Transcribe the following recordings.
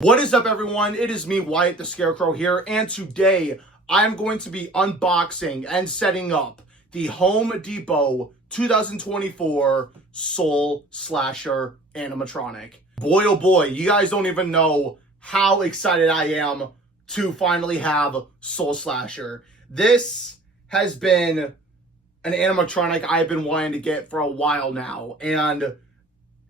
What is up, everyone? It is me, Wyatt the Scarecrow here, and today I'm going to be unboxing and setting up the Home Depot 2024 Soul Slasher animatronic. Boy, oh boy, you guys don't even know how excited I am to finally have Soul Slasher. This has been an animatronic I've been wanting to get for a while now, and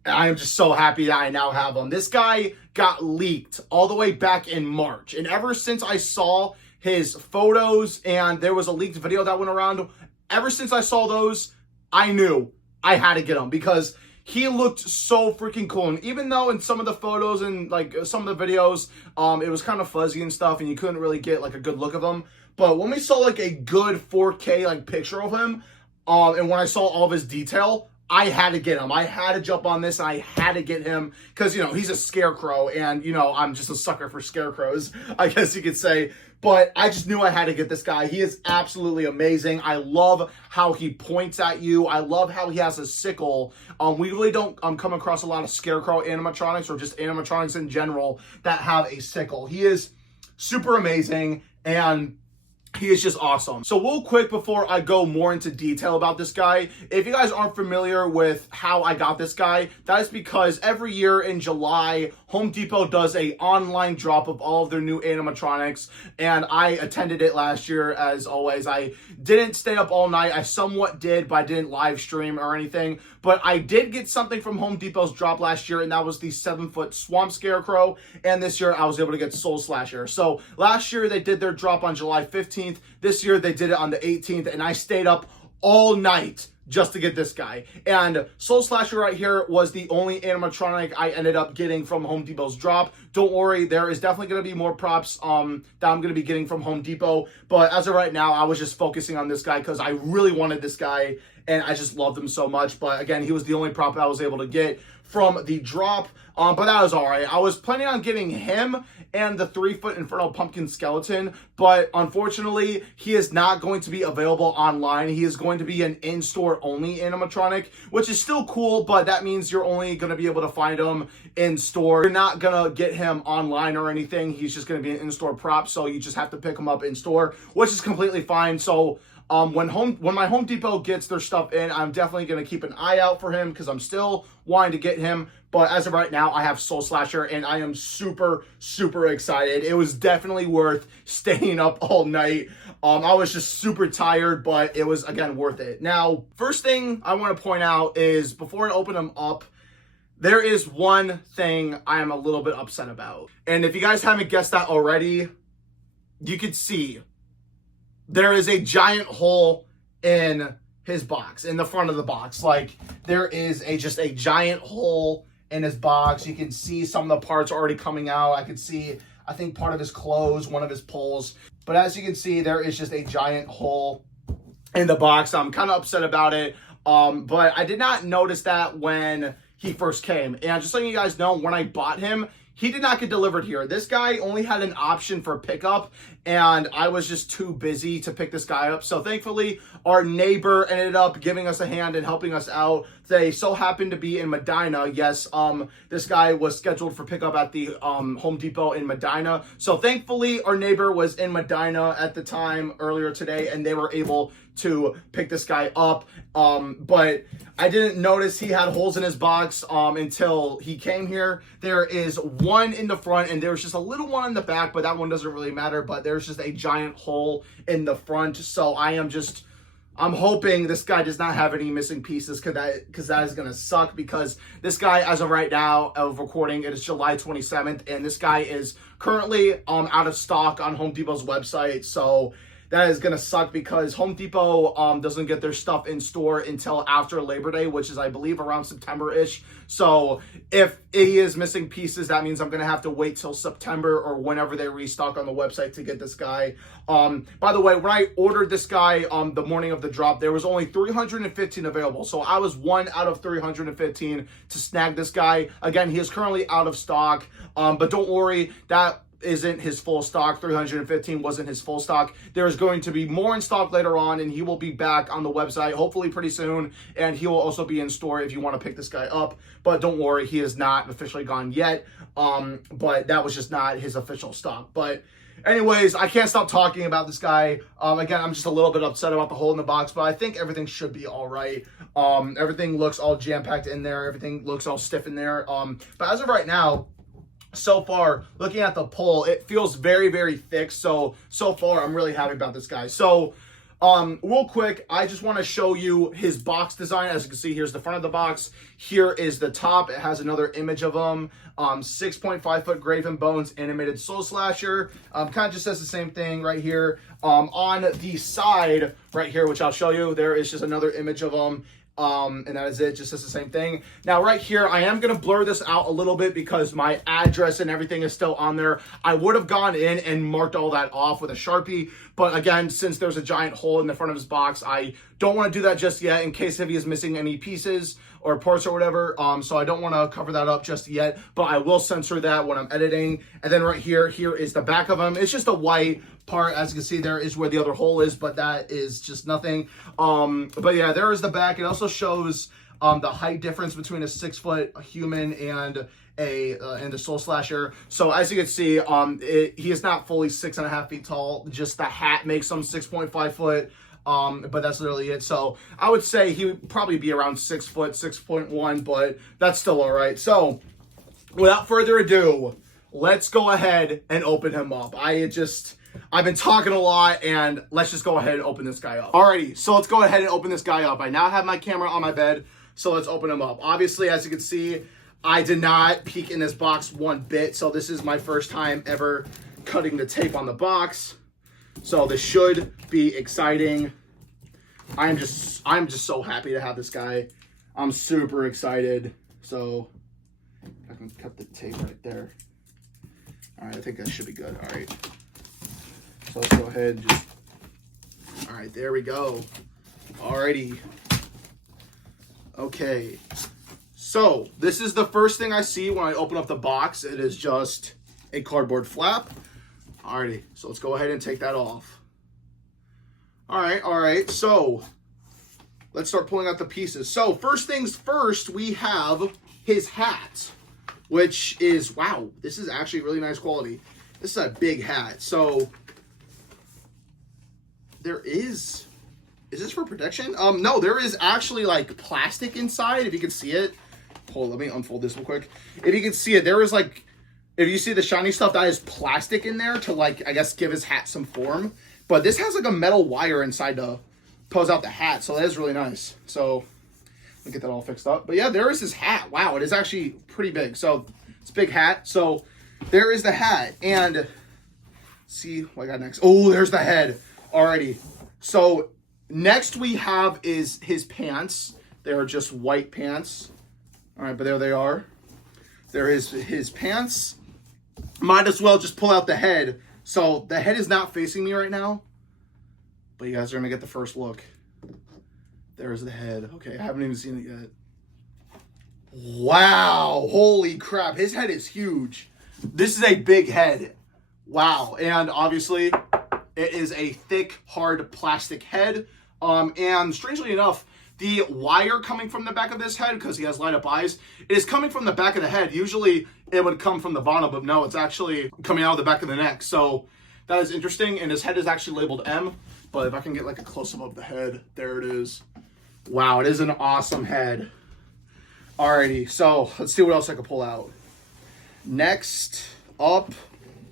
I am just so happy that I now have him. This guy got leaked all the way back in March. And ever since I saw his photos and there was a leaked video that went around, ever since I saw those, I knew I had to get him because he looked so freaking cool. And even though in some of the photos and like some of the videos, it was kind of fuzzy and stuff and you couldn't really get like a good look of him. But when we saw like a good 4K like picture of him, and when I saw all of his detail, I had to get him. I had to jump on this and I had to get him because, you know, he's a scarecrow and, you know, I'm just a sucker for scarecrows, I guess you could say. But I just knew I had to get this guy. He is absolutely amazing. I love how he points at you. I love how he has a sickle. We really don't come across a lot of scarecrow animatronics or just animatronics in general that have a sickle. He is super amazing and he is just awesome. So real quick before I go more into detail about this guy, if you guys aren't familiar with how I got this guy, that is because every year in July, Home Depot does a online drop of all of their new animatronics, and I attended it last year as always. I didn't stay up all night. I somewhat did, but I didn't live stream or anything. But I did get something from Home Depot's drop last year, and that was the 7-foot Swamp Scarecrow. And this year I was able to get Soul Slasher. So last year they did their drop on July 15th. This year they did it on the 18th, and I stayed up all night just to get this guy. And Soul Slasher right here was the only animatronic I ended up getting from Home Depot's drop. Don't worry, there is definitely going to be more props that I'm going to be getting from Home Depot. But as of right now, I was just focusing on this guy because I really wanted this guy and I just loved him so much. But again, he was the only prop I was able to get from the drop. But that was all right. I was planning on getting him and the 3-foot Infernal Pumpkin Skeleton, but unfortunately, he is not going to be available online. He is going to be an in-store only animatronic, which is still cool, but that means you're only going to be able to find him in store. You're not going to get him online or anything. He's just going to be an in-store prop, so you just have to pick him up in store, which is completely fine. So when my Home Depot gets their stuff in, I'm definitely going to keep an eye out for him because I'm still wanting to get him. But as of right now, I have Soul Slasher and I am super, super excited. It was definitely worth staying up all night. I was just super tired, but it was, again, worth it. Now, first thing I want to point out is before I open him up, there is one thing I am a little bit upset about. And if you guys haven't guessed that already, you could see there is a giant hole in his box, in the front of the box. Like, there is just a giant hole in his box. You can see some of the parts already coming out. I can see, I think, part of his clothes, one of his poles. But as you can see, there is just a giant hole in the box. I'm kind of upset about it. But I did not notice that when he first came. And just letting you guys know, when I bought him, he did not get delivered here. This guy only had an option for pickup, and I was just too busy to pick this guy up. So thankfully, our neighbor ended up giving us a hand and helping us out. They so happened to be in Medina. Yes, this guy was scheduled for pickup at the Home Depot in Medina. So thankfully, our neighbor was in Medina at the time earlier today, and they were able to pick this guy up. But I didn't notice he had holes in his box until he came here. There is one in the front and there's just a little one in the back, but that one doesn't really matter. But there's just a giant hole in the front. So I'm hoping this guy does not have any missing pieces because that is going to suck, because this guy, as of right now of recording, it is July 27th, and this guy is currently out of stock on Home Depot's website. So that is going to suck because Home Depot doesn't get their stuff in store until after Labor Day, which is, I believe, around September-ish. So if he is missing pieces, that means I'm going to have to wait till September or whenever they restock on the website to get this guy. By the way, when I ordered this guy the morning of the drop, there was only 315 available. So I was 1 out of 315 to snag this guy. Again, he is currently out of stock, but don't worry, that isn't his full stock. 315 wasn't his full stock. There's going to be more in stock later on, and he will be back on the website hopefully pretty soon, and he will also be in store if you want to pick this guy up. But don't worry, he is not officially gone yet. But that was just not his official stock. But anyways, I can't stop talking about this guy. Again, I'm just a little bit upset about the hole in the box, but I think everything should be all right. Everything looks all jam-packed in there. Everything looks all stiff in there. But as of right now, so far, looking at the pull, it feels very, very thick. So far, I'm really happy about this guy. So, real quick, I just want to show you his box design. As you can see, here's the front of the box. Here is the top. It has another image of him. 6.5 foot Graven Bones animated Soul Slasher. Kind of just says the same thing right here. On the side right here, which I'll show you, there is just another image of him. And that is it, just says the same thing. Now right here, I am going to blur this out a little bit because my address and everything is still on there. I would have gone in and marked all that off with a Sharpie, but again, since there's a giant hole in the front of his box, I don't want to do that just yet in case if he is missing any pieces or parts or whatever. So I don't want to cover that up just yet, but I will censor that when I'm editing. And then right here is the back of him. It's just a white part. As you can see, there is where the other hole is, but that is just nothing. But yeah, there is the back. It also shows the height difference between a 6-foot human and the Soul Slasher. So as you can see, he is not fully 6.5 feet tall. Just the hat makes him 6.5 foot. But that's literally it. So I would say he would probably be around 6 foot, 6.1, but that's still all right. So without further ado, let's go ahead and open him up. I've been talking a lot, and let's just go ahead and open this guy up. Alrighty, so let's go ahead and open this guy up. I now have my camera on my bed, so let's open him up. Obviously, as you can see, I did not peek in this box one bit, so this is my first time ever cutting the tape on the box. So this should be exciting. I'm just so happy to have this guy. I'm super excited. So I can cut the tape right there. All right, I think that should be good. All right. So let's go ahead and just, all right, there we go. Alrighty. Okay. So this is the first thing I see when I open up the box. It is just a cardboard flap. Alrighty, so let's go ahead and take that off. All right, so let's start pulling out the pieces. So first things first, we have his hat, which is, wow, this is actually really nice quality. This is a big hat. So there is this for protection? No, there is actually like plastic inside, if you can see it. Hold on, let me unfold this real quick. If you can see it, there is like, if you see the shiny stuff, that is plastic in there to, like, I guess give his hat some form. But this has like a metal wire inside to pose out the hat, so that is really nice. So let me get that all fixed up. But yeah, there is his hat. Wow, it is actually pretty big. So it's a big hat. So there is the hat. And see what I got next. Oh, there's the head. Alrighty. So next we have is his pants. They are just white pants. All right, but there they are. There is his pants. Might as well just pull out the head. So the head is not facing me right now, but you guys are gonna get the first look. There's the head. Okay, I haven't even seen it yet. Wow, holy crap. His head is huge. This is a big head. Wow, and obviously it is a thick, hard plastic head. And strangely enough, the wire coming from the back of this head, because he has light up eyes, it is coming from the back of the head. Usually it would come from the bottom, but no, it's actually coming out of the back of the neck. So that is interesting. And his head is actually labeled M, but if I can get like a close-up of the head, there it is. Wow, it is an awesome head. Alrighty, so let's see what else I can pull out. Next up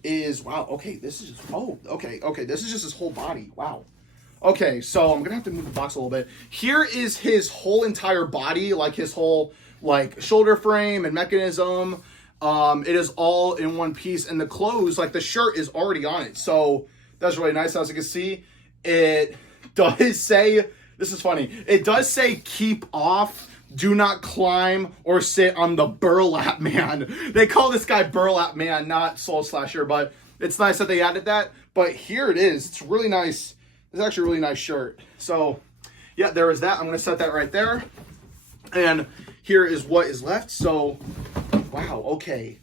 is, wow, okay, this is just, oh, okay, this is just his whole body. Wow. Okay, so I'm gonna have to move the box a little bit. Here is his whole entire body, like his whole like shoulder frame and mechanism. It is all in one piece, and the clothes, like the shirt, is already on it. So that's really nice. As you can see, it does say, this is funny, it does say keep off, do not climb or sit on the Burlap Man. They call this guy Burlap Man, not Soul Slasher, but it's nice that they added that. But here it is. It's really nice. It's actually a really nice shirt. So yeah, there is that. I'm going to set that right there. And here is what is left. So, wow, okay.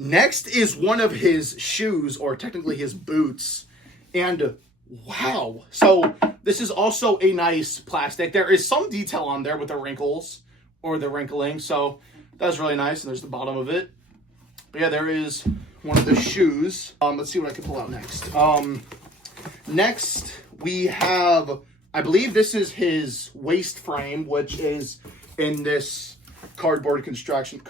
Next is one of his shoes, or technically his boots. And wow. So this is also a nice plastic. There is some detail on there with the wrinkles or the wrinkling. So that's really nice. And there's the bottom of it. But yeah, there is one of the shoes. Let's see what I can pull out next. Next we have, I believe this is his waist frame, which is in this cardboard contraption,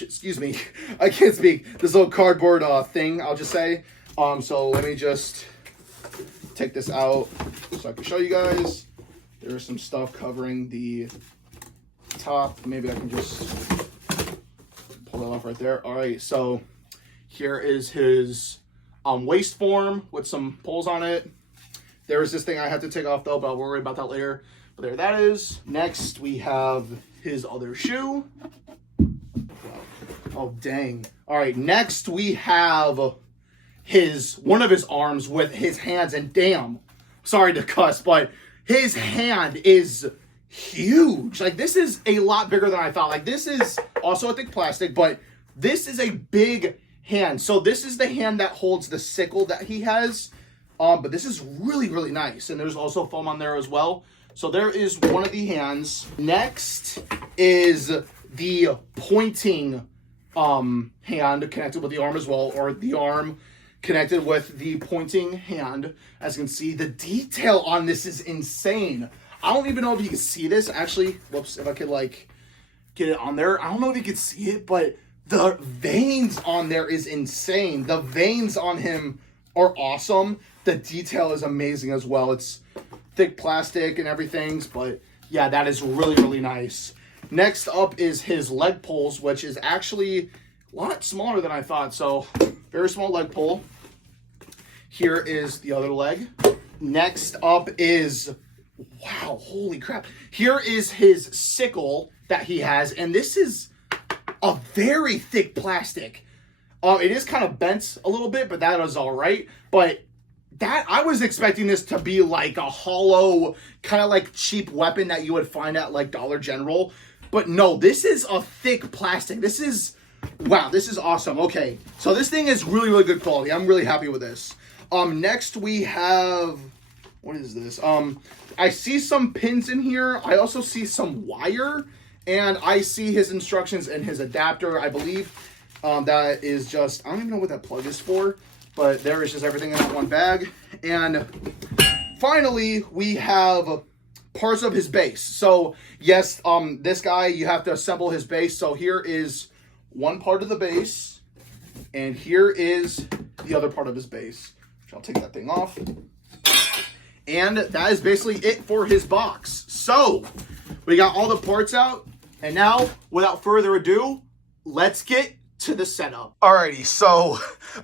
excuse me, I can't speak, this little cardboard thing, I'll just say. So let me just take this out so I can show you guys. There's some stuff covering the top. Maybe I can just pull that off right there. All right, so here is his waist form with some poles on it. There's this thing I have to take off though, but I'll worry about that later. But there that is. Next we have his other shoe. Oh dang. All right, next we have one of his arms with his hands, and damn, sorry to cuss, but his hand is huge. Like, this is a lot bigger than I thought. Like, this is also a thick plastic, but this is a big hand. So this is the hand that holds the sickle that he has. But this is really, really nice. And there's also foam on there as well. So there is one of the hands. Next is the pointing hand connected with the arm as well, or the arm connected with the pointing hand. As you can see, the detail on this is insane. I don't even know if you can see this. Actually, whoops, if I could like get it on there. I don't know if you can see it, but the veins on there is insane. The veins on him are awesome. The detail is amazing as well. It's thick plastic and everything, but yeah, that is really, really nice. Next up is his leg poles, which is actually a lot smaller than I thought. So very small leg pole. Here is the other leg. Next up is, wow, holy crap. Here is his sickle that he has, and this is a very thick plastic. It is kind of bent a little bit, but that is all right. But that, I was expecting this to be like a hollow, kind of like cheap weapon that you would find at like Dollar General. But no, this is a thick plastic. This is, wow, this is awesome. Okay, so this thing is really, really good quality. I'm really happy with this. Next we have, what is this? I see some pins in here. I also see some wire, and I see his instructions and his adapter. I believe that is just, I don't even know what that plug is for, but there is just everything in that one bag. And finally, we have parts of his base. So yes, this guy, you have to assemble his base. So here is one part of the base, and here is the other part of his base. I'll take that thing off. And that is basically it for his box. So we got all the parts out, and now without further ado, let's get to the setup. Alrighty, so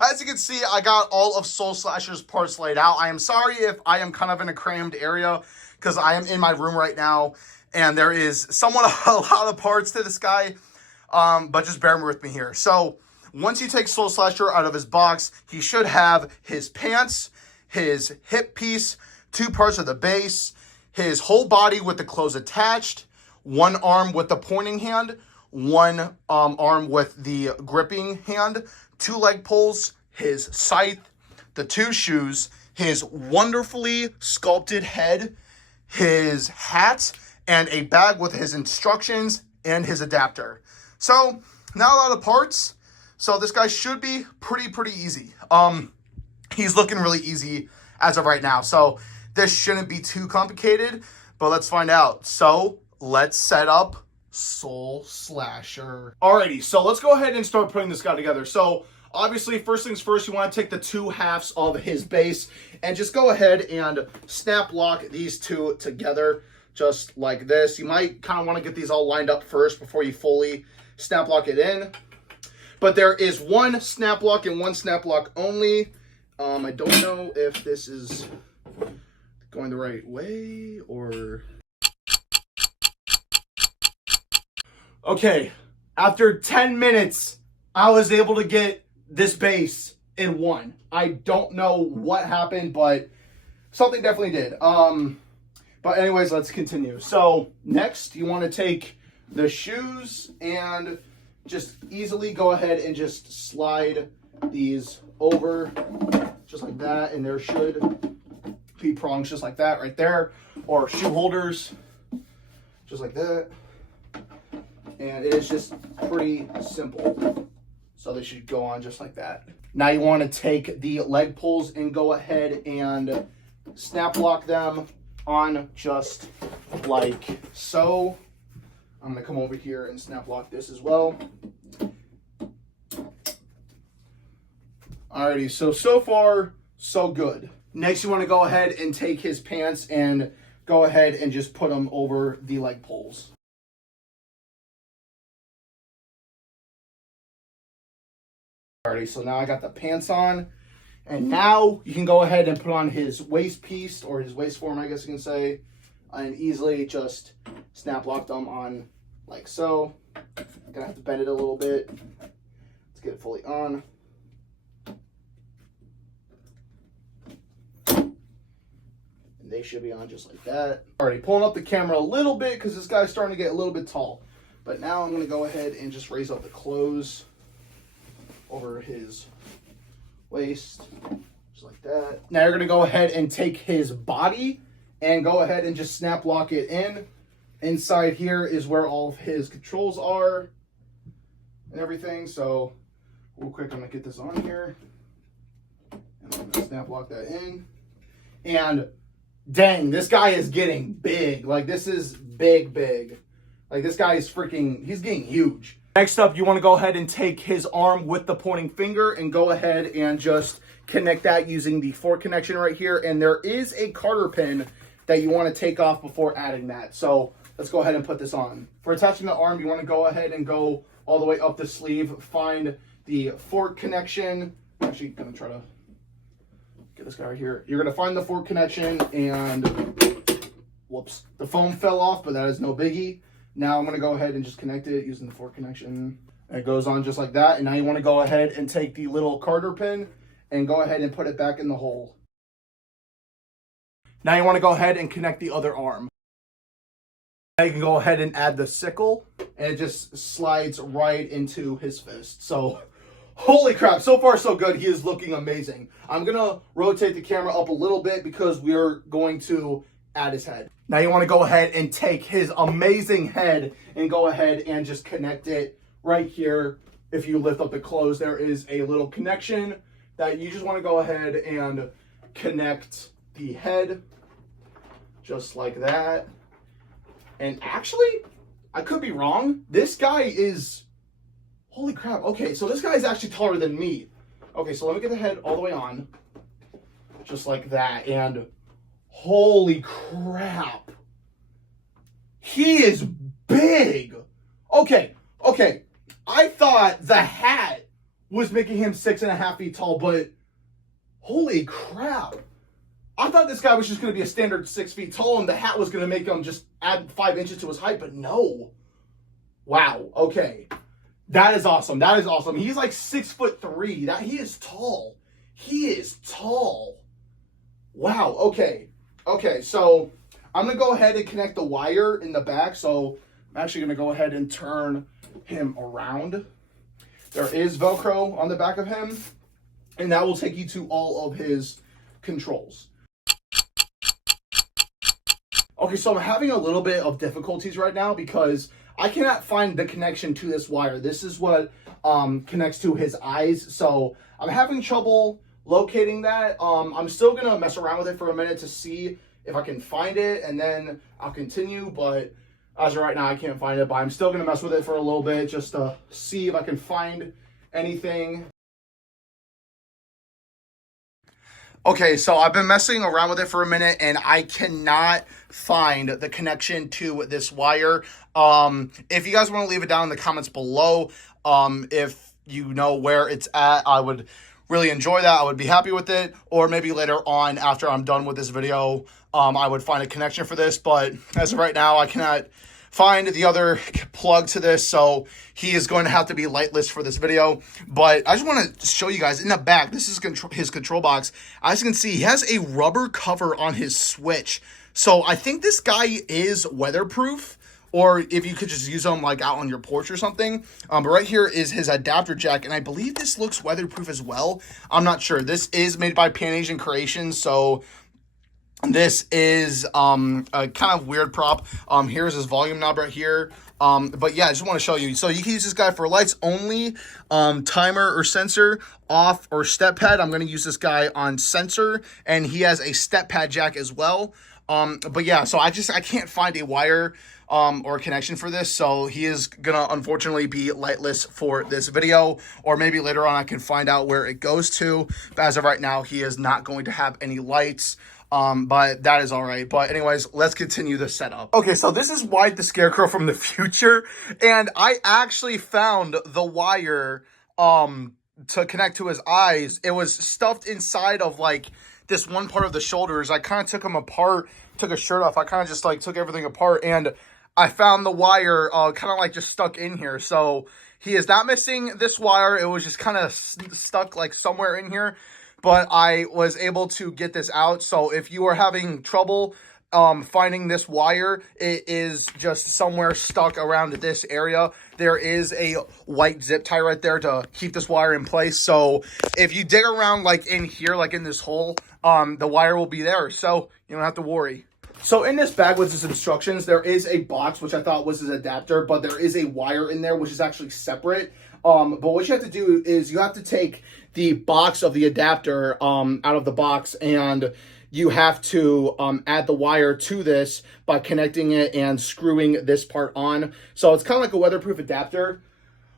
as you can see, I got all of Soul Slasher's parts laid out. I am sorry if I am kind of in a crammed area, because I am in my room right now, and there is somewhat a lot of parts to this guy, but just bear with me here. So once you take Soul Slasher out of his box, he should have his pants, his hip piece, 2 parts of the base, his whole body with the clothes attached, 1 arm with the pointing hand, 1 arm with the gripping hand, 2 leg poles, his scythe, the 2 shoes, his wonderfully sculpted head, his hat, and a bag with his instructions and his adapter. So not a lot of parts. So this guy should be pretty easy. He's looking really easy as of right now. So this shouldn't be too complicated, but let's find out. So let's set up Soul Slasher. Alrighty, so let's go ahead and start putting this guy together. So obviously, first things first, you want to take the 2 halves of his base and just go ahead and snap lock these 2 together just like this. You might kind of want to get these all lined up first before you fully snap lock it in. But there is 1 snap lock and 1 snap lock only. I don't know if this is going the right way or... Okay, after 10 minutes, I was able to get this base in 1. I don't know what happened, but something definitely did. But anyways, let's continue. So next, you want to take the shoes and just easily go ahead and just slide these over just like that, and there should be prongs just like that right there, or shoe holders just like that, and it is just pretty simple. So they should go on just like that. Now you want to take the leg pulls and go ahead and snap lock them on just like so. I'm going to come over here and snap lock this as well. Alrighty, so far, so good. Next, you want to go ahead and take his pants and go ahead and just put them over the leg pulls. Alrighty, so now I got the pants on. And now you can go ahead and put on his waist piece, or his waist form, I guess you can say, and easily just snap lock them on like so. I'm gonna have to bend it a little bit. Let's get it fully on. And they should be on just like that. Already pulling up the camera a little bit because this guy's starting to get a little bit tall. But now I'm gonna go ahead and just raise up the clothes over his waist, just like that. Now you're gonna go ahead and take his body and go ahead and just snap lock it in. Inside here is where all of his controls are and everything. So real quick, I'm gonna get this on here and I'm gonna snap lock that in. And dang, this guy is getting big. Like, this is big. Like, this guy is freaking, he's getting huge. Next up, you want to go ahead and take his arm with the pointing finger and go ahead and just connect that using the fork connection right here. And there is a Carter pin that you want to take off before adding that. So let's go ahead and put this on. For attaching the arm, you want to go ahead and go all the way up the sleeve, find the fork connection. I'm actually going to try to get this guy right here. You're going to find the fork connection, and whoops, the foam fell off, but that is no biggie. Now I'm going to go ahead and just connect it using the fork connection. It goes on just like that. And now you want to go ahead and take the little Carter pin and go ahead and put it back in the hole. Now you want to go ahead and connect the other arm. Now you can go ahead and add the sickle, and it just slides right into his fist. So, holy crap, so far so good. He is looking amazing. I'm going to rotate the camera up a little bit because we are going to add his head. Now you want to go ahead and take his amazing head and go ahead and just connect it right here. If you lift up the clothes, there is a little connection that you just want to go ahead and connect the head just like that. And actually, I could be wrong. This guy is, holy crap. Okay, so this guy is actually taller than me. Okay, so let me get the head all the way on just like that. And holy crap. He is big. Okay. I thought the hat was making him 6.5 feet tall, but holy crap. I thought this guy was just going to be a standard 6 feet tall and the hat was going to make him just add 5 inches to his height, but no. Wow. Okay. That is awesome. That is awesome. He's like 6'3". He is tall. He is tall. Wow. Okay. Okay, so I'm going to go ahead and connect the wire in the back. So I'm actually going to go ahead and turn him around. There is Velcro on the back of him, and that will take you to all of his controls. Okay, so I'm having a little bit of difficulties right now because I cannot find the connection to this wire. This is what connects to his eyes. So I'm having trouble locating that. I'm still gonna mess around with it for a minute to see if I can find it, and then I'll continue, but as of right now I can't find it. But I'm still gonna mess with it for a little bit just to see if I can find anything. Okay, so I've been messing around with it for a minute and I cannot find the connection to this wire. If you guys want to leave it down in the comments below, if you know where it's at, I would really enjoy that. I would be happy with it. Or maybe later on after I'm done with this video, I would find a connection for this. But as of right now, I cannot find the other plug to this, so he is going to have to be lightless for this video. But I just want to show you guys in the back, this is his control box. As you can see, he has a rubber cover on his switch. So I think this guy is weatherproof, or if you could just use them like out on your porch or something. But right here is his adapter jack, and I believe this looks weatherproof as well. I'm not sure. This is made by Pan Asian Creations, so this is a kind of weird prop. Here's his volume knob right here. But yeah, I just want to show you. So you can use this guy for lights only, timer or sensor, off or step pad. I'm going to use this guy on sensor, and he has a step pad jack as well. But yeah, so I can't find a wire or connection for this, so he is gonna unfortunately be lightless for this video, or maybe later on I can find out where it goes to. But as of right now, he is not going to have any lights. But that is all right. But anyways, let's continue the setup. Okay, so this is White the Scarecrow from the future, and I actually found the wire to connect to his eyes. It was stuffed inside of like this one part of the shoulders. I kind of took him apart, took a shirt off. I kind of just like took everything apart, and I found the wire kind of like just stuck in here. So he is not missing this wire. It was just kind of stuck like somewhere in here, but I was able to get this out. So if you are having trouble finding this wire, it is just somewhere stuck around this area. There is a white zip tie right there to keep this wire in place. So if you dig around like in here, like in this hole, the wire will be there. So you don't have to worry. So in this bag with his instructions, there is a box, which I thought was his adapter, but there is a wire in there, which is actually separate. But what you have to do is you have to take the box of the adapter out of the box, and you have to add the wire to this by connecting it and screwing this part on. So it's kind of like a weatherproof adapter,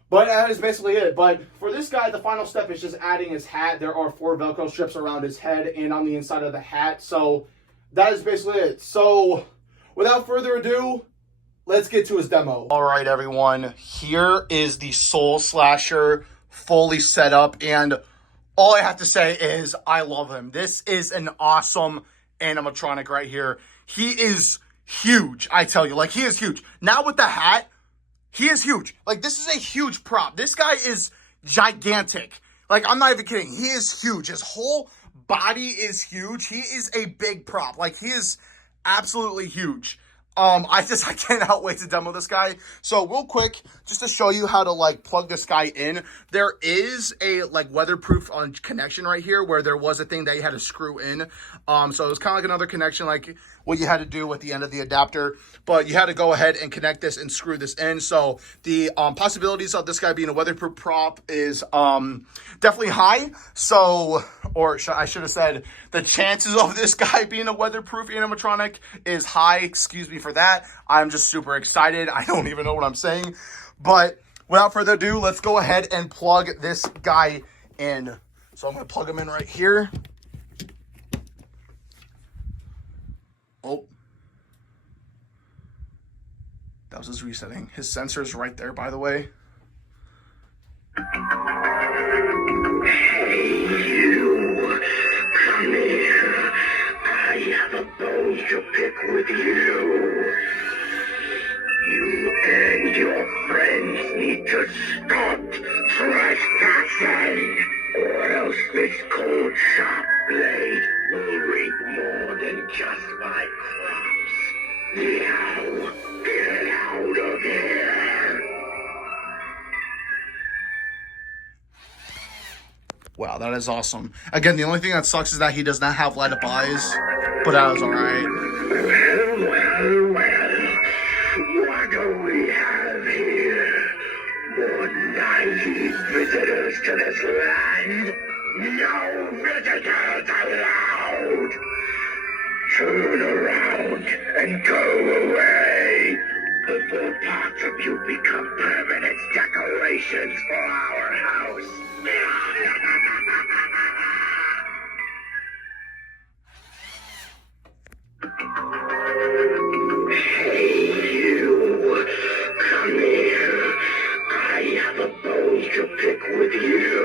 but that is basically it. But for this guy, the final step is just adding his hat. There are 4 Velcro strips around his head and on the inside of the hat. So that is basically it. So without further ado, let's get to his demo. All right, everyone. Here is the Soul Slasher fully set up, and all I have to say is I love him. This is an awesome animatronic right here. He is huge, I tell you. Like, he is huge. Now with the hat, he is huge. Like, this is a huge prop. This guy is gigantic. Like, I'm not even kidding. He is huge. His whole body is huge. He is a big prop. Like, he is absolutely huge. I cannot wait to demo this guy. So real quick, just to show you how to like plug this guy in, there is a like weatherproof connection right here where there was a thing that you had to screw in. So it was kind of like another connection like what you had to do at the end of the adapter, but you had to go ahead and connect this and screw this in. So the possibilities of this guy being a weatherproof prop is definitely high. So, or I should have said the chances of this guy being a weatherproof animatronic is high. Excuse me for that. I'm just super excited. I don't even know what I'm saying. But without further ado, let's go ahead and plug this guy in. So I'm going to plug him in right here. Oh. That was his resetting. His sensor's right there, by the way. Hey, you. Come here. I have a bone to pick with you. You and your friends need to stop trespassing, or else this cold sharp blade will reap more than just my crops. Now, get out of here. Wow, that is awesome. Again, the only thing that sucks is that he does not have light up eyes, but that was alright. Well. What do we have here? More naive visitors to this land? No visitors allowed! Turn around and go away before parts of you become permanent decorations for our house. Hey, you. Come here. I have a bone to pick with you.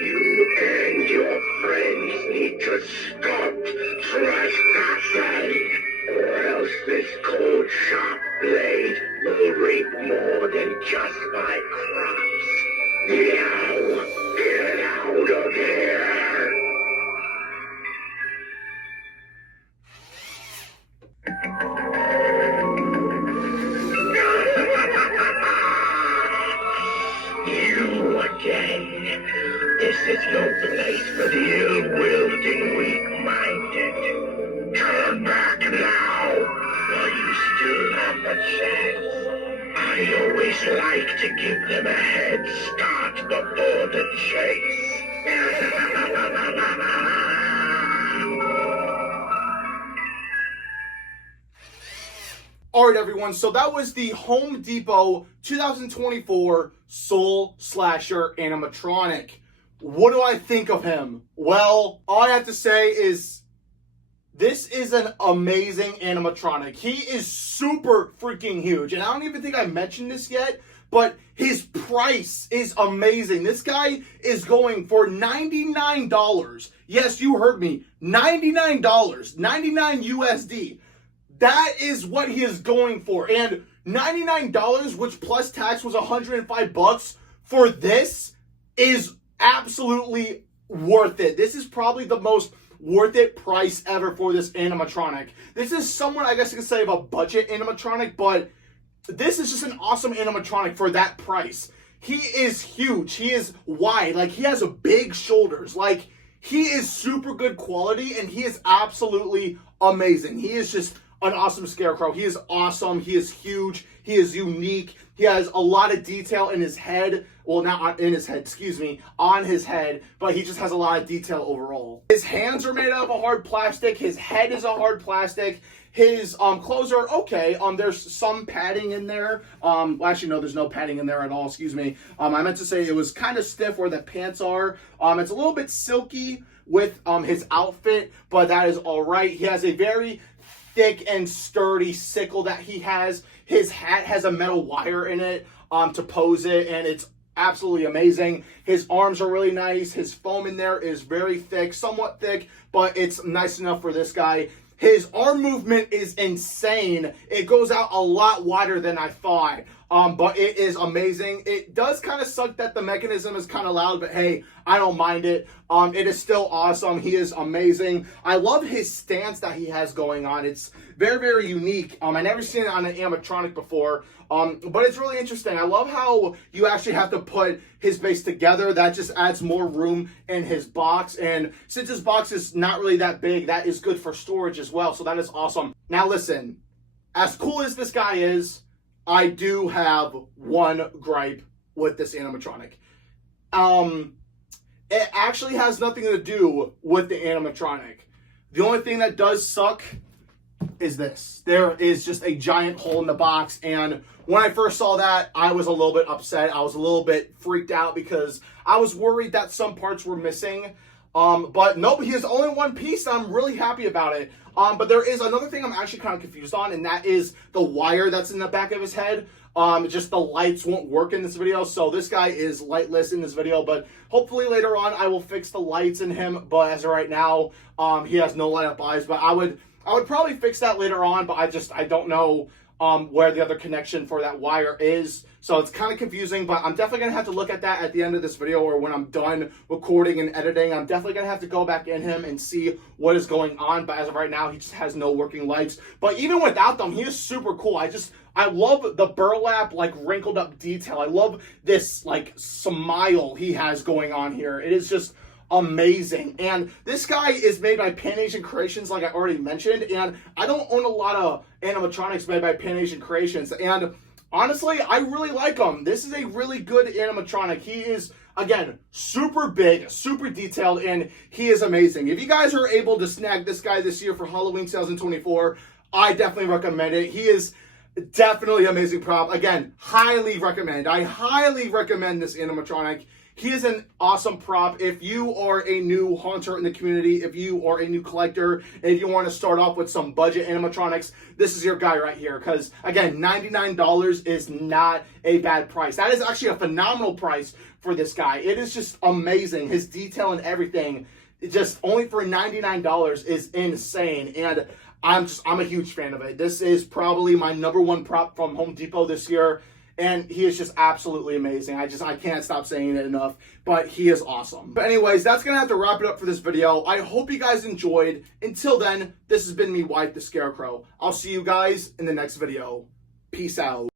You and your friends need to stop trespassing, or else this cold, sharp blade will reap more than just my crops. Now, get out of here. is no place for the ill-willed and weak-minded. Turn back now, while you still have the chance. I always like to give them a head start before the chase. All right, everyone, so that was the Home Depot 2024 Soul Slasher animatronic. What do I think of him? Well, all I have to say is this is an amazing animatronic. He is super freaking huge, and I don't even think I mentioned this yet, but his price is amazing. This guy is going for $99. Yes, you heard me, $99, 99 USD. That is what he is going for. And $99, which plus tax was $105 for this, is absolutely worth it. This is probably the most worth it price ever for this animatronic. This is somewhat, I guess you could say, of a budget animatronic, but this is just an awesome animatronic for that price. He is huge. He is wide. Like, he has big shoulders. Like, he is super good quality, and he is absolutely amazing. He is just an awesome Scarecrow. He is awesome. He is huge. He is unique. He has a lot of detail in his head. Well, not in his head, excuse me, on his head, but he just has a lot of detail overall. His hands are made out of a hard plastic. His head is a hard plastic. His clothes are okay. There's some padding in there. Well, actually, no, there's no padding in there at all, excuse me. I meant to say it was kind of stiff where the pants are. It's a little bit silky with his outfit, but that is all right. He has a very thick and sturdy sickle that he has. His hat has a metal wire in it to pose it, and it's absolutely amazing. His arms are really nice. His foam in there is very thick, somewhat thick, but it's nice enough for this guy. His arm movement is insane. It goes out a lot wider than I thought, but it is amazing. It does kind of suck that the mechanism is kind of loud, but hey, I don't mind it. It is still awesome. He is amazing. I love his stance that he has going on. It's very, very unique. I never seen it on an animatronic before, but it's really interesting. I love how you actually have to put his base together. That just adds more room in his box, and since his box is not really that big, that is good for storage as well, so that is awesome. Now listen, as cool as this guy is, I do have one gripe with this animatronic. It actually has nothing to do with the animatronic. The only thing that does suck is this. There is just a giant hole in the box, and when I first saw that, I was a little bit upset. I was a little bit freaked out because I was worried that some parts were missing. But nope, he has only one piece, and I'm really happy about it. But there is another thing I'm actually kind of confused on, and that is the wire that's in the back of his head. Just the lights won't work in this video, so this guy is lightless in this video, but hopefully later on I will fix the lights in him. But as of right now, he has no light up eyes, but I would probably fix that later on, but I don't know where the other connection for that wire is. So it's kind of confusing, but I'm definitely going to have to look at that at the end of this video, or when I'm done recording and editing. I'm definitely going to have to go back in him and see what is going on. But as of right now, he just has no working lights. But even without them, he is super cool. I love the burlap, like, wrinkled up detail. I love this, like, smile he has going on here. It is just amazing. And this guy is made by Pan Asian Creations, like I already mentioned, and I don't own a lot of animatronics made by Pan Asian Creations, and honestly, I really like him. This is a really good animatronic. He is, again, super big, super detailed, and he is amazing. If you guys are able to snag this guy this year for Halloween 2024, I definitely recommend it. He is definitely amazing prop. Again, highly recommend. I highly recommend this animatronic. He is an awesome prop. If you are a new hunter in the community, if you are a new collector, and if you want to start off with some budget animatronics, this is your guy right here. Because, again, $99 is not a bad price. That is actually a phenomenal price for this guy. It is just amazing. His detail and everything, just only for $99 is insane. And I'm a huge fan of it. This is probably my #1 prop from Home Depot this year. And he is just absolutely amazing. I can't stop saying it enough, but he is awesome. But anyways, that's going to have to wrap it up for this video. I hope you guys enjoyed. Until then, this has been me, Wyatt the Scarecrow. I'll see you guys in the next video. Peace out.